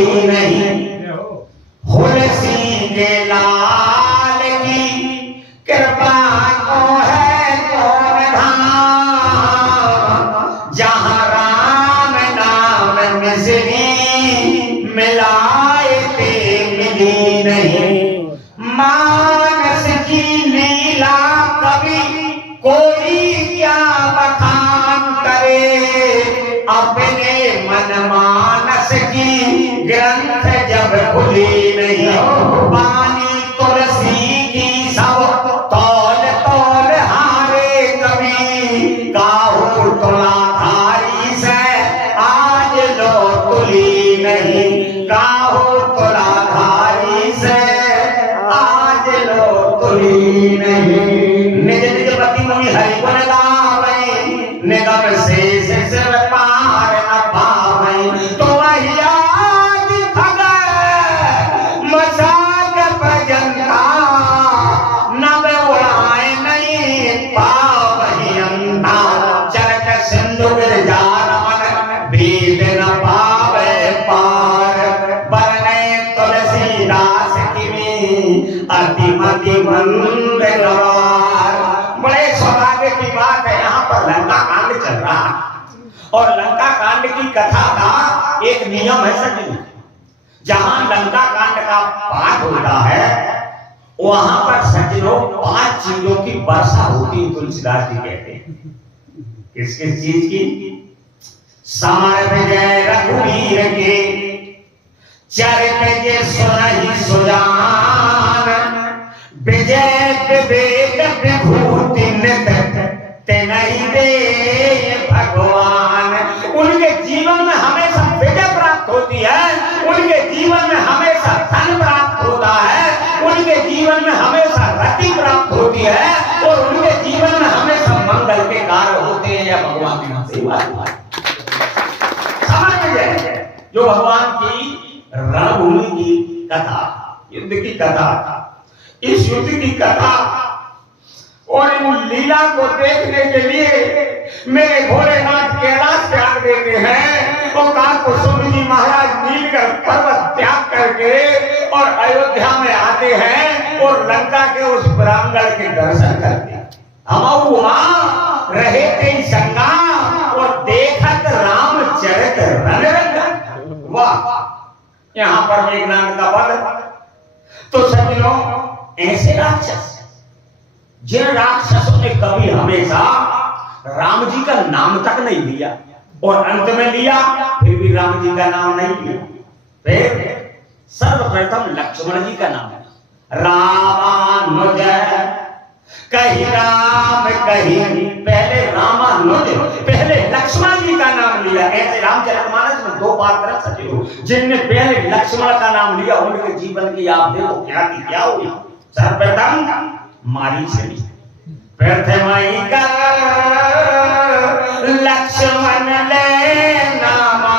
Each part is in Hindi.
भूली नहीं, हुलसी के लाल की कृपा को है कौन धाम, जहाँ राम नाम मिसरी मिलाए ते मिली नहीं। मानस की लीला कभी कोई क्या बखान करे, अपने मन मानस की ग्रंथ जब खुली नहीं। पानी तुलसी की सब तौल तौल हारे कभी, काहू तुलाधारी से आज लो तुली नहीं, काहू तुलाधारी से आज लो तुली नहीं। निज निज पति मुनि हरि गुण गावै, निगम शेष सिर पार न पावै। तो वही आदि खगै मजाक भजनता, नभ उड़ाए नहीं पावहि अंधा। चरक सिंधु गिरजा रमन भेद न पावै पार, बरनै तुलसीदास की अति मति मंद गवार। बड़े सौभाग्य की बात है, यहाँ पर लंका कांड चल रहा है और लंका कांड की कथा का एक नियम है सज्जनों, जहां लंका कांड का पाठ होता है वहां पर सज्जनों 5 चीजों की वर्षा होती है। तुलसीदास जी कहते हैं किस किस चीज की? सार विजय रघुवीर के, चरित जे सुनहि सुजान, विजय विवेक विभूति नित तेनहि दे भगवान। उनके जीवन में हमेशा विजय प्राप्त होती है, उनके जीवन में हमेशा धन प्राप्त होता है, उनके जीवन में हमेशा रति प्राप्त होती है और उनके जीवन में हमेशा मंगल के कार्य होते हैं। या भगवान की नाम से बात समझ में जाए, जो भगवान की रणभूमि की कथा, युद्ध की कथा, इस युद्ध की कथा और इन लीला को देखने के लिए मेरे भोलेनाथ कैलाश त्याग देते हैं और काकुसुम जी महाराज नीलकर पर्वत त्याग करके और अयोध्या में आते हैं और लंका के उस प्रांगण के दर्शन करते हैं। हम वहां रहे थे संगा और देखत रामचरित रणरंग। वाह, यहाँ पर मेघनाद का वध। तो सज्जनों, ऐसे राक्षस, जिन राक्षसों ने कभी हमेशा राम जी का नाम तक नहीं लिया और अंत में लिया फिर भी राम जी का नाम नहीं लिया, फिर सर्वप्रथम लक्ष्मण जी का नाम है। रामानुज कहीं राम कहीं, पहले रामानुज पहले लक्ष्मण जी का नाम लिया। ऐसे रामचरितमानस में 2 पात्र सचिव जिनने पहले लक्ष्मण का नाम लिया, उनके जीवन की आप देखो क्या की क्या हुई। सर्वप्रथम मारीचरी, प्रथमई का लक्ष्मण ले नामा,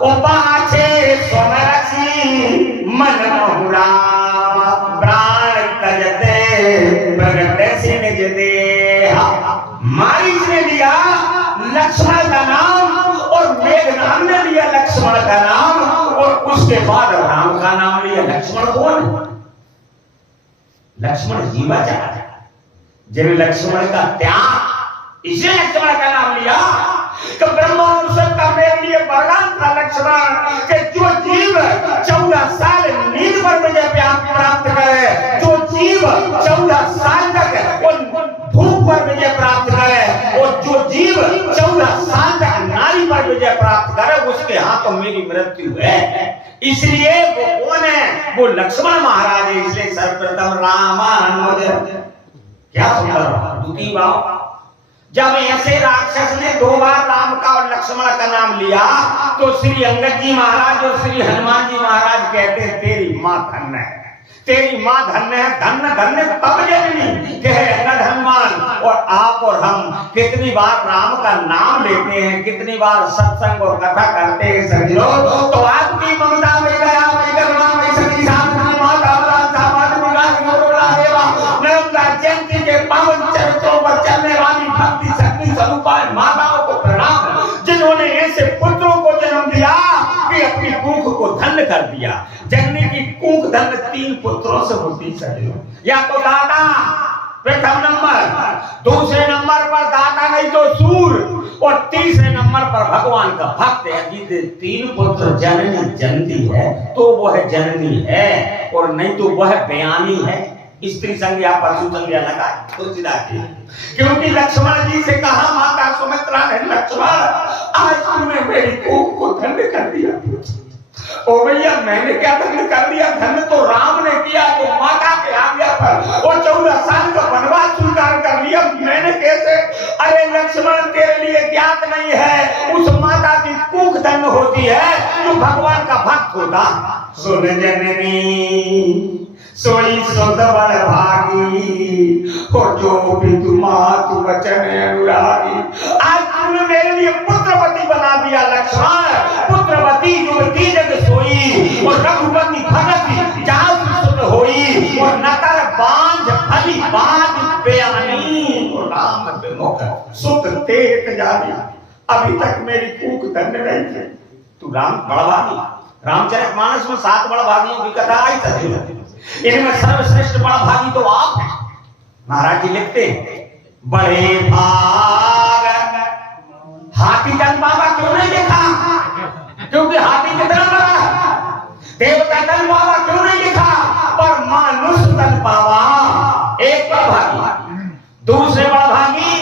ओ पाछे सोमरसी मन बहुरा, प्राण तजते प्रगट से निज देहा। मारीच ने लिया लक्ष्मण का नाम और मेघनाद ने लिया लक्ष्मण का नाम और उसके बाद राम का नाम लिया। लक्ष्मण कौन? लक्ष्मण जीवाचार्य, जिन लक्ष्मण का त्याग, इसे लक्ष्मण का नाम लिया। तो ब्रह्मा का मेरे लिए वरदान था लक्ष्मण कि जो जीव 14 साल नींद पर विजय प्राप्त करे, जो जीव 14 साल तक भूख पर विजय प्राप्त करे और जो जीव 14 साल तक नारी पर विजय प्राप्त करे, उसके हाथों मेरी मृत्यु है। इसलिए वो कौन है? वो लक्ष्मण महाराज है। इसलिए सर्वप्रथम रामानुज। क्या सुंदर दूती भाव। जब ऐसे राक्षस ने 2 बार राम का और लक्ष्मण का नाम लिया तो श्री अंगद जी महाराज और श्री हनुमान जी महाराज कहते हैं तेरी माँ धन्य है, तेरी माँ धन्य है। धन्य धन्य तब जननी कहे अंगद हनुमान। और आप और हम कितनी बार राम का नाम लेते हैं, कितनी बार सत्संग और कथा करते हैं सज्जनों। तो आपकी ममता में गया मैं करुणा में सभी साधना माता जयंती के पावन चरित्रों पर चलने वाली भक्ति शक्ति स्वरूपा माताओं को प्रणाम, जिन्होंने ऐसे पुत्रों को जन्म दिया कि कर दिया। जननी की कूख धन 3 पुत्रों से होती सही, या तो दाता प्रथम नंबर, दूसरे नंबर पर दाता नहीं तो सूर, और तीसरे नंबर पर भगवान का भक्त। यदि 3 पुत्र जननी जनती है तो वह जननी है, और नहीं तो वह बयानी है। स्त्री संज्ञा पशु संज्ञा लगाए तुलसीदास जी, क्योंकि लक्ष्मण जी से कहा माता सुमित्रा ने, लक्ष्मण आज तुमने मेरी कोख को धन्य कर दिया। ओ भैया मैंने क्या धन्य कर दिया? धन्य तो राम ने किया, जो माता के आज्ञा पर और 14 साल का वनवास स्वीकार कर लिया। मैंने कैसे? अरे लक्ष्मण तेरे लिए ज्ञात नहीं है, उस माता की कुख धन्य होती है जो भगवान का भक्त होता। सुन जननी सोई सुध बड़ भागी, और जो भी मातु वचन अनुरागी। आज तुमने मेरे लिए पुत्रवती बना दिया लक्ष्मण, पुत्रवती युवती जग सोई, और रघुपति भगति जासु सुत होई, और नकर बांझ फली बांझ बयानी, और राम विमुख सुत तेत जानी। अभी तक मेरी कूख धन्य नहीं थी, तू राम बड़ा भागी। रामचरितमानस में 7 बड़ा भागियों की कथा आई थी, इनमें सर्वश्रेष्ठ बड़ा भागी तो आप हैं। महाराज जी लिखते बड़े भाग हाथी दल बाबा क्यों नहीं देखा? क्योंकि हाथी कितना बड़ा है। देवता दल बाबा क्यों नहीं देखा? पर मानुष दल बाबा एक बड़ा भागी, दूसरे बड़ा भागी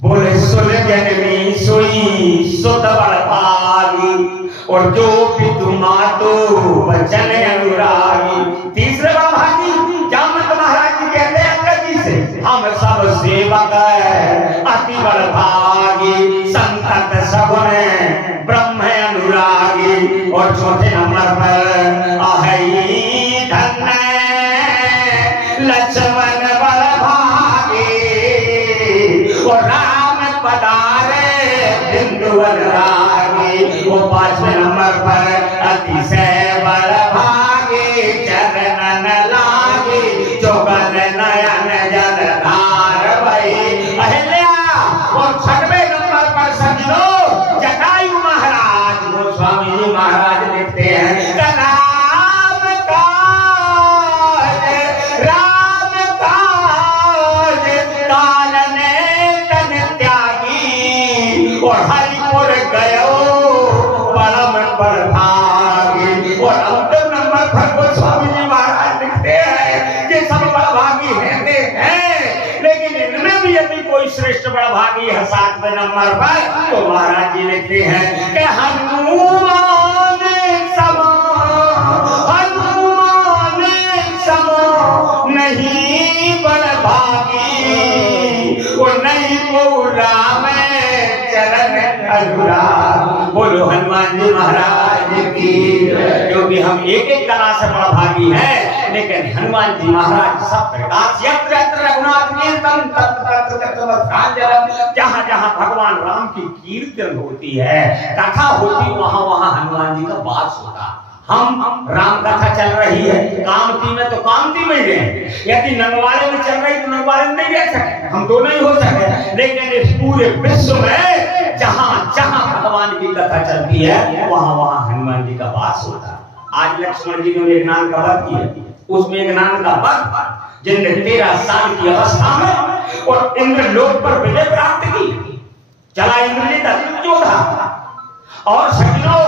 बोले सुन जननी सोई सुत बड़ भागी, और जो भी मातो वचन अनुरागी। तीसरे बड़ा भागी जामवंत महाराज जी कहते हैं अंगद जी से, हम सब सेवक अति बड़ भागी, संतत सगुन ब्रह्म अनुरागी। और चौथे नंबर पर आहई धन्य लक्ष्मण बड़ भागी, और राम पधारे बिंदुवन रागी। वो 5वें नंबर पर अतिशय बड़ भागी, चरणन लागी, चौगन नयन जल धार भई अहिल्या। और 6वें नंबर पर समझो जटायु महाराज, वो स्वामी जी महाराज लिखते हैं राम काज कालन तन त्यागी, और हरिपुर गयो परम भागी। और अंतिम नंबर पर वो स्वामी जी महाराज लिखते हैं कि सब बड़ा भागी रहते हैं, लेकिन इनमें भी यदि कोई श्रेष्ठ बड़ा भागी है 7वें नंबर पर, तो महाराज जी लिखते हैं कि हनुमान समा, हनुमान समा नहीं बड़ भागी, वो नहीं वो राम चरण अनुराग। बोलो हनुमान जी महाराज की, क्योंकि हम एक कला से बड़ा भागी है, लेकिन हनुमान जी महाराज सब प्रकार से यत्र यत्र रघुनाथ कीर्तन तत्र तत्र तत्वज्ञानम, जहां जहां भगवान राम की कीर्तन होती है, कथा होती, वहां वहां हनुमान जी का वास होता। हम राम कथा चल रही है कामती में तो कामती में ही रहे, यदि नगवाले में चल रही तो नगवाले में नहीं रह सके, हम तो नहीं हो सके। लेकिन इस पूरे विश्व में जहां जहां भगवान की कथा चलती है, वहां वहां हनुमान जी का वास होता। आज लक्ष्मण जी ने एक नाम का वध किया, उसमें एक नाम का वध जिनने 13 साल की अवस्था में और इंद्र लोक पर विजय प्राप्त की, चला इंद्रजीत अद्भुत योद्धा, और सैकड़ों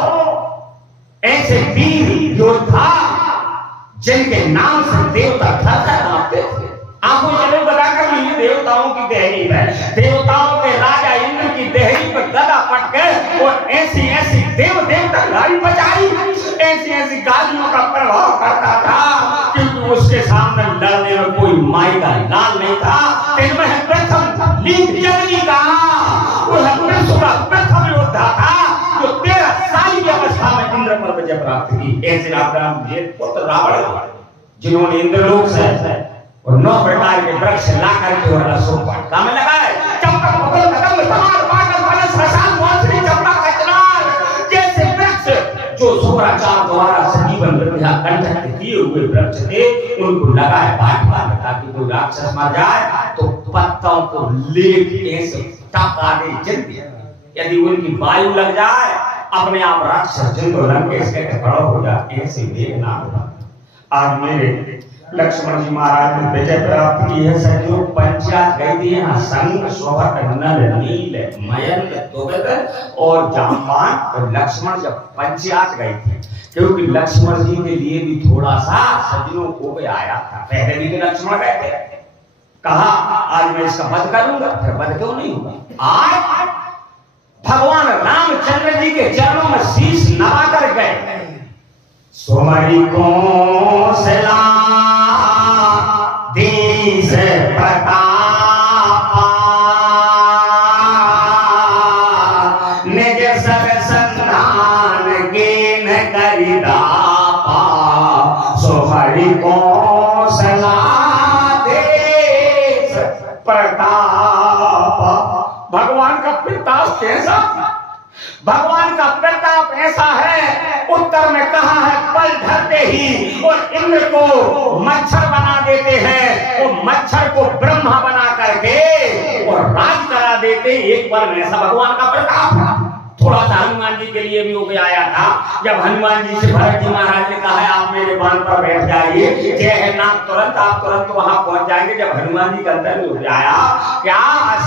ऐसे वीर योद्धा जिनके नाम से देवता थर-थर कांपते थे। आपको जरूर बताकर ये देवताओं की देहरी है, देवताओं के राजा इंद्र की देहरी पर गदा पट के और ऐसी ऐसी देव देवता गाली बजाई, ऐसी ऐसी गालियों का प्रभाव करता था, क्योंकि उसके सामने लड़ने में कोई माई का लाल नहीं था। इनमें प्रथम लीग जगनी का प्रथम योद्धा था, जो 13 साल की अवस्था में इंद्र पर विजय प्राप्त की। ऐसे राम पुत्र रावण, जिन्होंने इंद्रलोक से और 9 प्रकार के वृक्ष ला करके और अशोक वाटिका में लगाए, चंपक बबल कदम तमार पाटल फलस रसाल मौसरी चंपा कचनार जैसे वृक्ष जो शुक्राचार्य द्वारा सजीवन विद्या कंठ दिए हुए वृक्ष थे, उनको लगाए वाटिका में, ताकि कोई राक्षस मर जाए तो पत्तों को लेके ऐसे टका दे जल्दी। यदि उनकी वायु लग जाए अपने आप राक्षस जिनको लंकेश के खड़ा हो जाते हैं, ऐसे देखना होगा। आज मेरे लक्ष्मण जी महाराज ने विजय प्राप्त की है। सजो पंचायत गई थी यहाँ संग सोहत नल नील मयंक तुगत और जामवान और लक्ष्मण जब पंचायत गई थी, क्योंकि लक्ष्मण जी के लिए भी थोड़ा सा सजनों को भी आया था। पहले भी तो लक्ष्मण गए थे, कहा आज मैं इसका वध करूंगा, फिर वध क्यों नहीं हुआ। आज भगवान रामचंद्र जी के चरणों में शीश नवा कर गए। सोमरी को सला देश प्रतापा निज सर संधान के न करिदापा। सोमरी को सला देश प्रतापा। भगवान का प्रताप कैसा, भगवान का प्रताप ऐसा है। उत्तर में कहा है पल धरते ही और इंद्र को मच्छर बना देते हैं, वो मच्छर को ब्रह्मा बना करके और राज करा देते। एक पल में ऐसा भगवान का प्रताप था। थोड़ा सा हनुमान जी के लिए भी हो गया आया था, जब हनुमान जी से भरत जी महाराज ने कहा है आप मेरे बाण पर बैठ जाइए, जय है नाम तुरंत आप तुरंत वहां पहुंच जाएंगे। जब हनुमान जी के अंदर में उपजाया क्या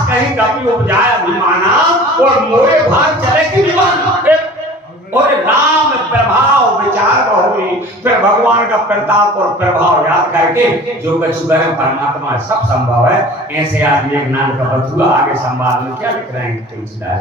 कहीं कभी उपजाया अभिमाना और मोरे भाग चले की विमान और राम प्रभाव विचार हुई। फिर भगवान का प्रताप और प्रभाव याद करके जो कुछ परमात्मा सब संभव है। ऐसे आदमी एक नाम का बथुआ आगे संवाद में क्या लिख रहे हैं तुलसीदास।